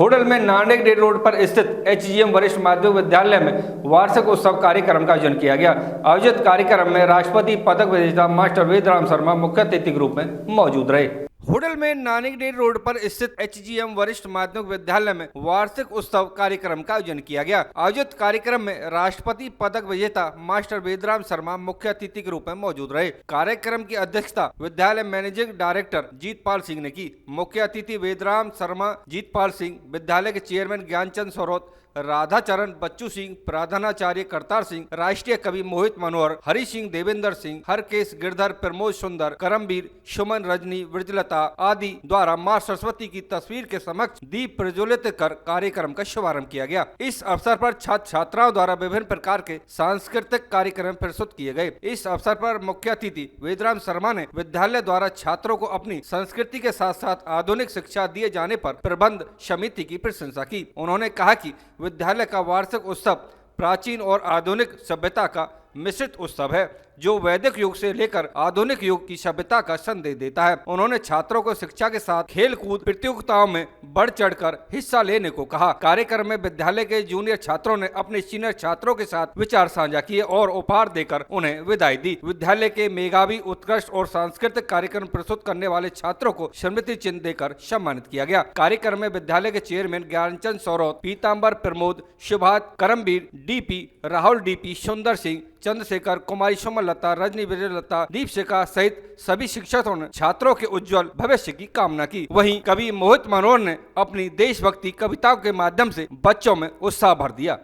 होडल में Nanak dairy road पर स्थित एचजीएम वरिष्ठ माध्यमिक विद्यालय में वार्षिक उत्सव कार्यक्रम का आयोजन किया गया। आयोजित कार्यक्रम में राष्ट्रपति पदक विजेता मास्टर वेदराम शर्मा मुख्य अतिथि के रूप में मौजूद रहे। होडल में नानक डेरी रोड पर स्थित एचजीएम वरिष्ठ माध्यमिक विद्यालय में वार्षिक उत्सव कार्यक्रम का आयोजन किया गया। आयोजित कार्यक्रम में राष्ट्रपति पदक विजेता मास्टर वेदराम शर्मा मुख्य अतिथि के रूप में मौजूद रहे। कार्यक्रम की अध्यक्षता विद्यालय मैनेजिंग डायरेक्टर जीतपाल सिंह ने की। मुख्य अतिथि वेदराम शर्मा, जीतपाल सिंह, विद्यालय के चेयरमैन ज्ञानचंद सौरोत, राधाचरण, बच्चू सिंह, प्रधानाचार्य करतार सिंह, राष्ट्रीय कवि मोहित मनोहर, हरि सिंह, देवेंद्र सिंह, हरकेश, गिरधर, प्रमोद सुंदर, करमवीर, सुमन, रजनी, वृजलता आदि द्वारा मां सरस्वती की तस्वीर के समक्ष दीप प्रज्वलित कर कार्यक्रम का शुभारंभ किया गया। इस अवसर पर छात्र छात्राओं द्वारा विभिन्न प्रकार के सांस्कृतिक कार्यक्रम प्रस्तुत किए गए। इस अवसर पर मुख्य अतिथि वेदराम शर्मा ने विद्यालय द्वारा छात्रों को अपनी संस्कृति के साथ साथ आधुनिक शिक्षा दिए जाने पर प्रबंध समिति की प्रशंसा की। उन्होंने कहा कि विद्यालय का वार्षिक उत्सव प्राचीन और आधुनिक सभ्यता का मिश्रित उत्सव है, जो वैदिक युग से लेकर आधुनिक युग की सभ्यता का संदेश देता है। उन्होंने छात्रों को शिक्षा के साथ खेल कूद प्रतियोगिताओं में बढ़ चढ़कर हिस्सा लेने को कहा। कार्यक्रम में विद्यालय के जूनियर छात्रों ने अपने सीनियर छात्रों के साथ विचार साझा किए और उपहार देकर उन्हें विदाई दी। विद्यालय के मेधावी, उत्कृष्ट और सांस्कृतिक कार्यक्रम प्रस्तुत करने वाले छात्रों को स्मृति चिन्ह देकर सम्मानित किया गया। कार्यक्रम में विद्यालय के चेयरमैन ज्ञानचंद सौरोत, पीताम्बर, प्रमोद, सुभाष, करमवीर, डीपी, राहुल डीपी, सुंदर सिंह, चंद्रशेखर, कुमारी सुमलता, रजनी, विजयलता, दीपशिखा सहित सभी शिक्षकों ने छात्रों के उज्जवल भविष्य की कामना की। वहीं कवि मोहित मनोहर ने अपनी देशभक्ति कविताओं के माध्यम से बच्चों में उत्साह भर दिया।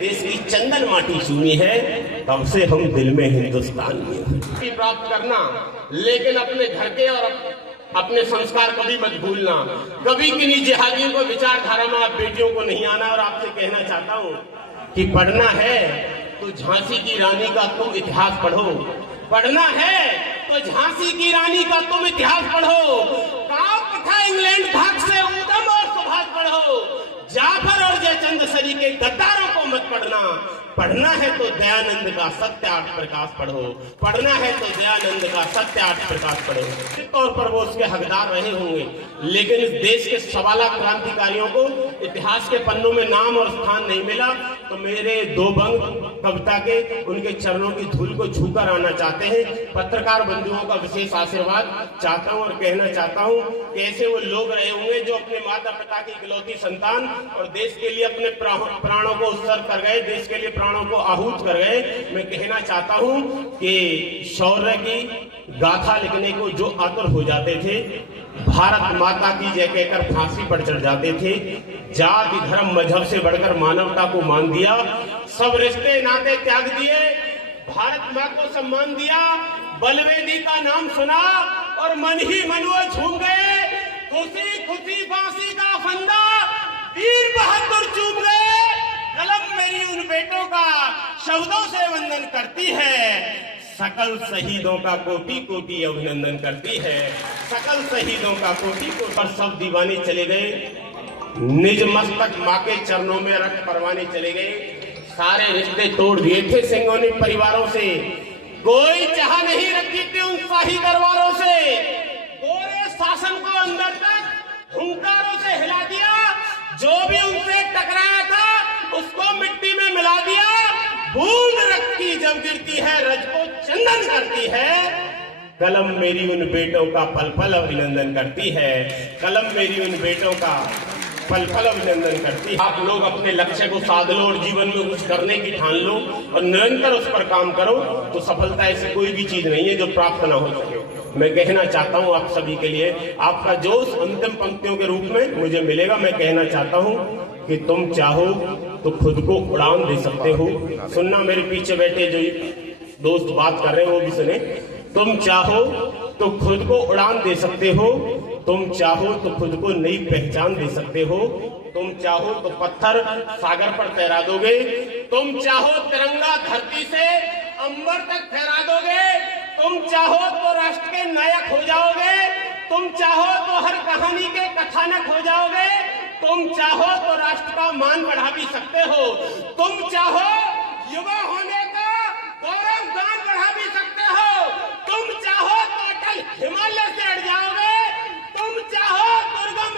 देश की चंदन माटी चूमी है, तब से हम दिल में हिंदुस्तान में प्राप्त करना, लेकिन अपने घर के और अपने संस्कार कभी मत भूलना। कभी किन्हीं जिहादियों को विचारधारा में आप बेटियों को नहीं आना। और आपसे कहना चाहता हूँ कि पढ़ना है तो झांसी की रानी का तुम इतिहास पढ़ो, पढ़ना है तो झांसी की रानी का तुम इतिहास पढ़ो, काप था इंग्लैंड भाग से उदम और सुभाष पढ़ो, जाफर और जयचंद सरी के गद्दारों को मत पढ़ना। पढ़ना है तो दयानंद का सत्य आठ प्रकाश पढ़ो, पढ़ना है तो दयानंद का सत्य आठ प्रकाश पढ़ो। निश्चित तौर पर वो उसके हकदार रहे होंगे, लेकिन इस देश के 1.25 लाख क्रांतिकारियों को इतिहास के पन्नों में नाम और स्थान नहीं मिला। तो मेरे 2 बंग कविता के उनके चरणों की धूल को छूकर आना चाहते हैं। पत्रकार बंधुओं का विशेष आशीर्वाद चाहता हूं और कहना चाहता हूं कि ऐसे वो लोग रहे होंगे जो अपने माता पिता की इकलौती संतान और देश के लिए अपने प्राणों को उत्सर्ग कर गए, देश के लिए प्राणों को आहूत कर गए। मैं कहना चाहता हूं कि शौर्य की गाथा लिखने को जो आतुर हो जाते थे, भारत माता की जय कहकर फांसी पर चढ़ जाते थे, जाति धर्म मजहब से बढ़कर मानवता को मान दिया, सब रिश्ते नाते त्याग दिए, भारत माँ को सम्मान दिया, बलवेदी का नाम सुना और मन ही मन वो झूम गए। खुशी खुशी फांसी का फंदा वीर बहादुर चूम गए। कलम मेरी उन बेटों का शब्दों से वंदन करती है, सकल शहीदों का कोटि कोटि अभिनंदन करती है, सकल शहीदों का कोटि कोटि। पर सब दीवाने चले गए, निज मस्तक माँ के चरणों में रख परवाने चले गए। सारे रिश्ते तोड़ दिए थे सिंहों ने परिवारों से, कोई चाह नहीं रखी थी उन शाही दरबारों से। गोरे शासन को अंदर तक हुंकारों से हिला दिया, जो भी उनसे टकराया था उसको मिट्टी में मिला दिया। बूंद रक्त की जब गिरती है रज को चंदन करती है, कलम मेरी उन बेटों का पल पल अभिनंदन करती है, कलम मेरी उन बेटों का पल पल अभिनंदन करती है। आप लोग अपने लक्ष्य को साध लो और जीवन में कुछ करने की ठान लो और निरंतर उस पर काम करो, तो सफलता ऐसी कोई भी चीज नहीं है जो प्राप्त ना हो सके। मैं कहना चाहता हूं आप सभी के लिए, आपका जोश अंतिम पंक्तियों के रूप में मुझे मिलेगा। मैं कहना चाहता हूं कि तुम चाहो तो खुद को उड़ान दे सकते हो। सुनना, मेरे पीछे बैठे जो दोस्त बात कर रहे हैं वो भी सुने। तुम चाहो तो खुद को उड़ान दे सकते हो, तुम चाहो तो खुद को नई पहचान दे सकते हो, तुम चाहो तो पत्थर सागर पर तैरा दोगे, तुम चाहो तिरंगा धरती से अंबर तक फहरा दोगे, तुम चाहो तो राष्ट्र के नायक हो जाओगे, तुम चाहो तो हर कहानी के कथानक हो जाओगे, तुम चाहो तो राष्ट्र का मान बढ़ा भी सकते हो, तुम चाहो युवा होने का गौरव गान बढ़ा भी सकते हो, तुम चाहो तो अटल हिमालय से अड़ जाओगे, तुम चाहो दुर्गम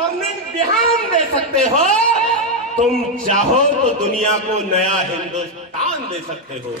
स्वर्णिम बिहान दे सकते हो, तुम चाहो तो दुनिया को नया हिंदुस्तान दे सकते हो।